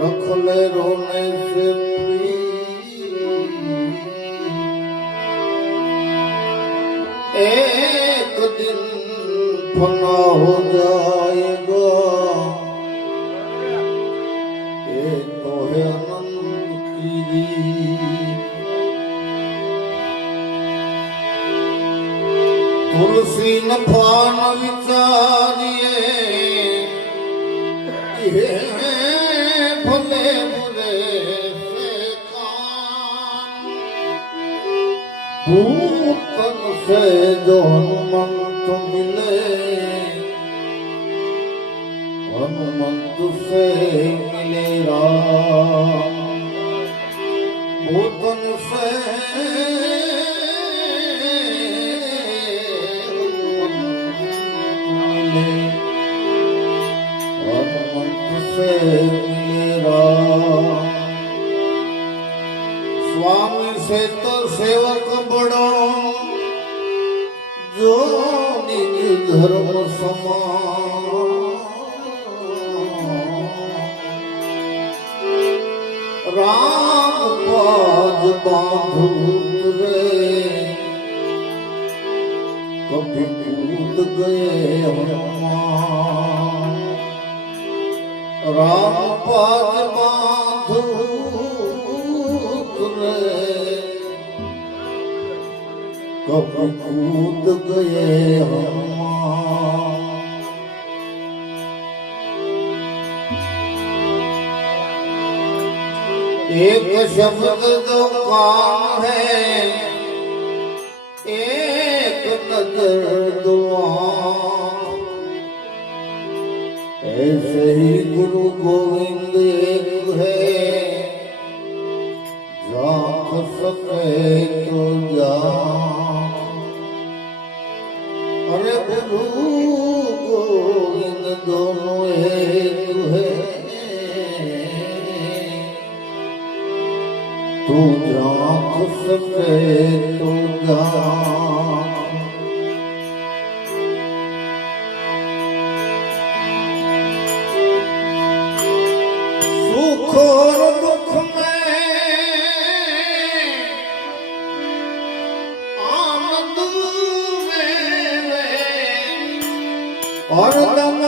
রখলে রোনে সে একদিন ফন হো যায় তুলসী ন ফান বিচ मिले हनुमंते मिले राति मिले मंते तेव बड़ो जो धर्म समान राम पाज माधूत अभिभूत गेम राम पाज माध कब कूद गे हब्द दुकान दुआ गोविंद तू जा अरे भू जा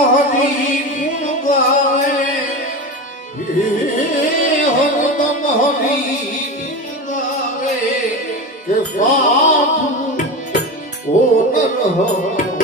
مغني غون گاوه اے هو توں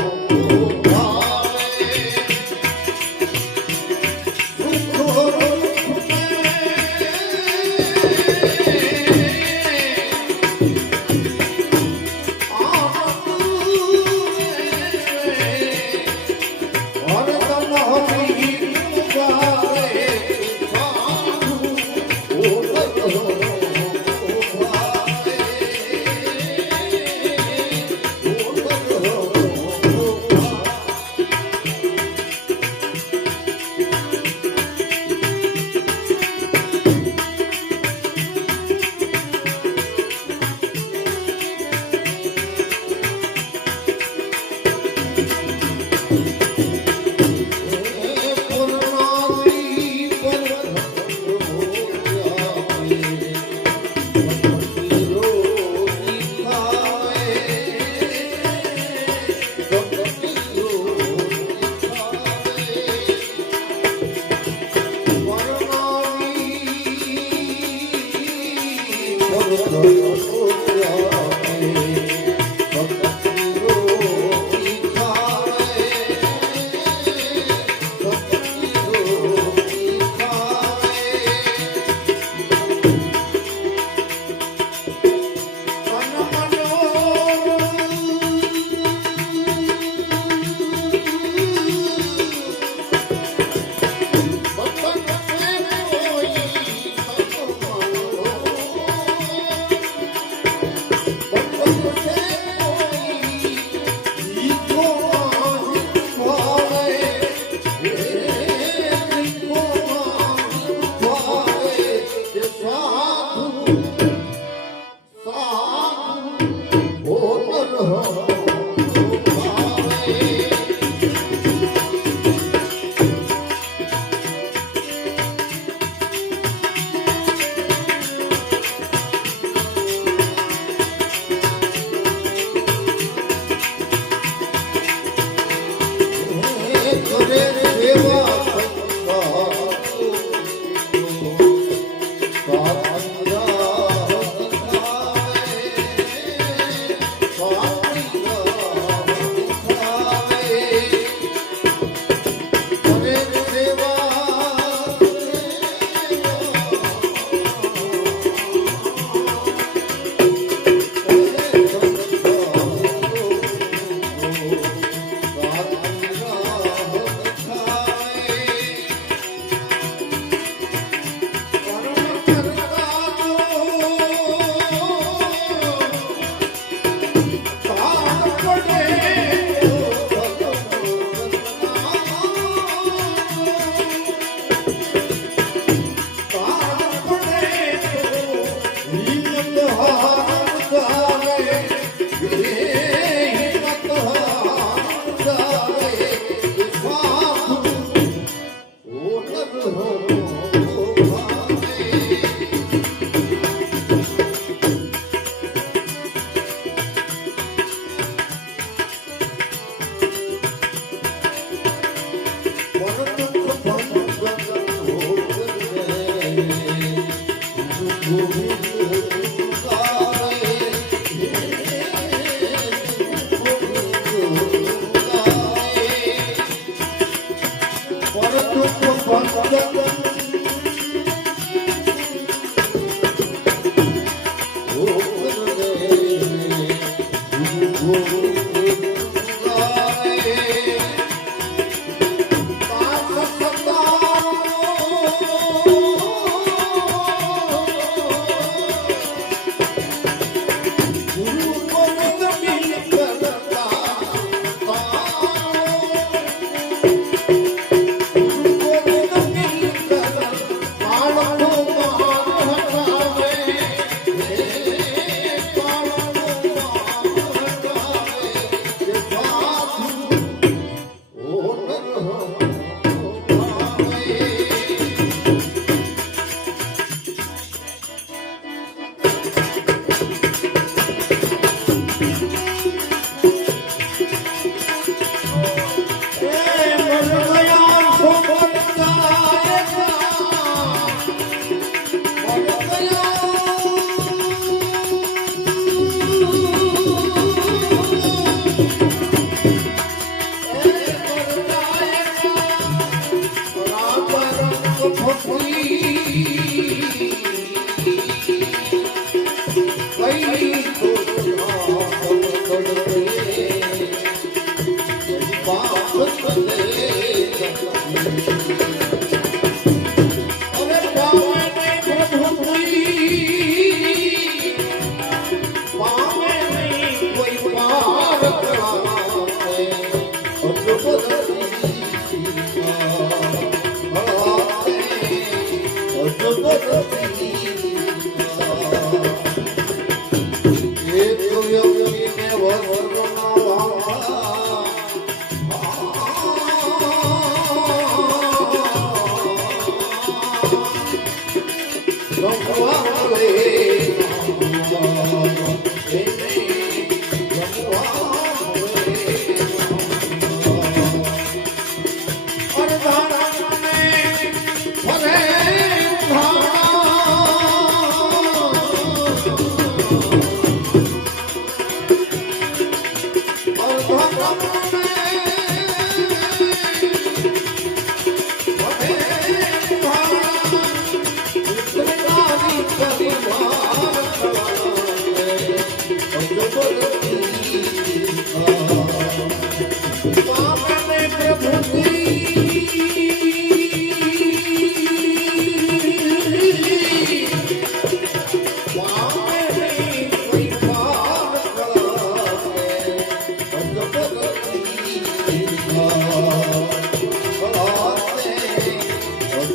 Thank you.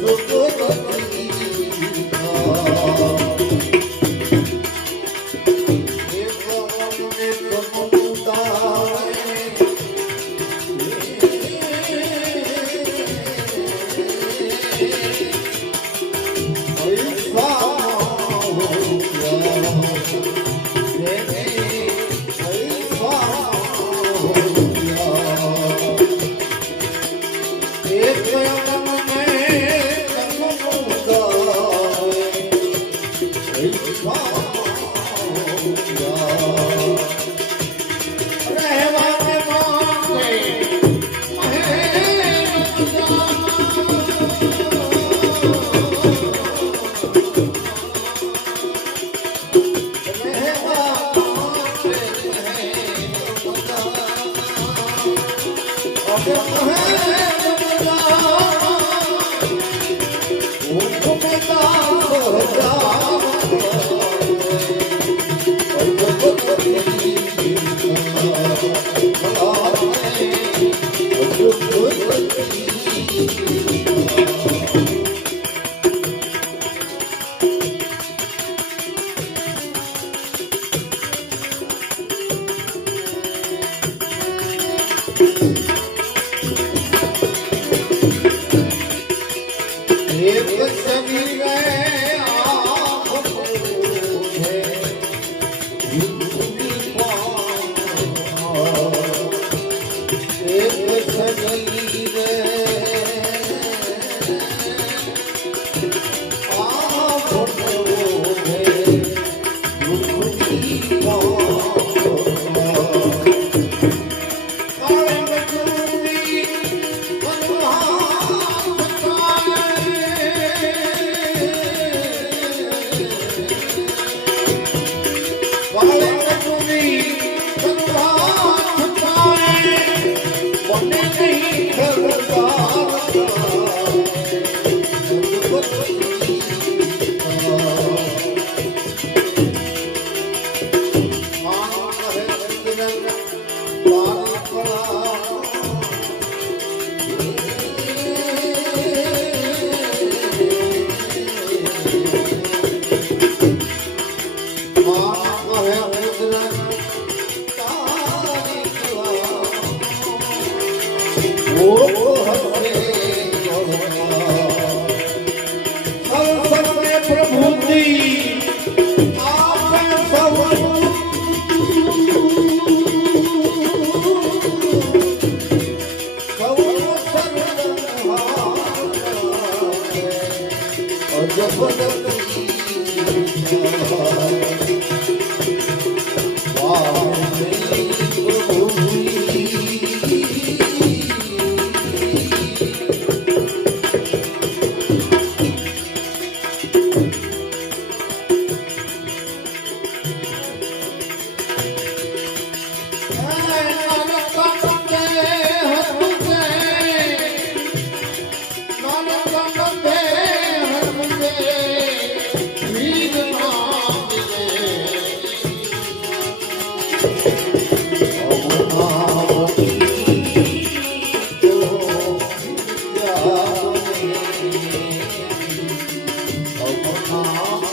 No oh, oh, oh, oh, oh, oh, oh, oh.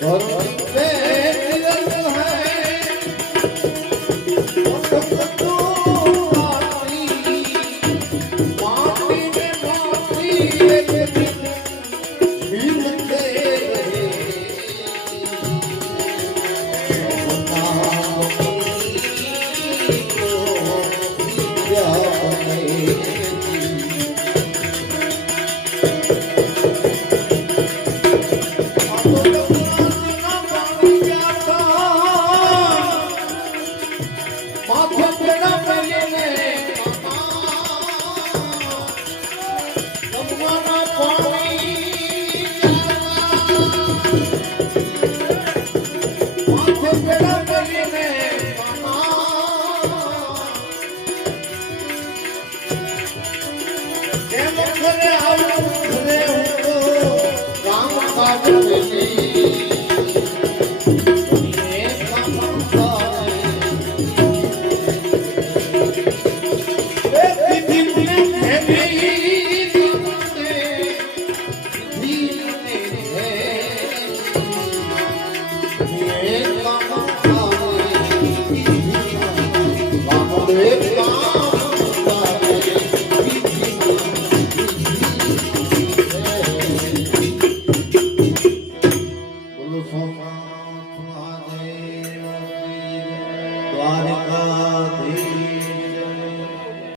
Bora, okay. bora. Okay. É, é.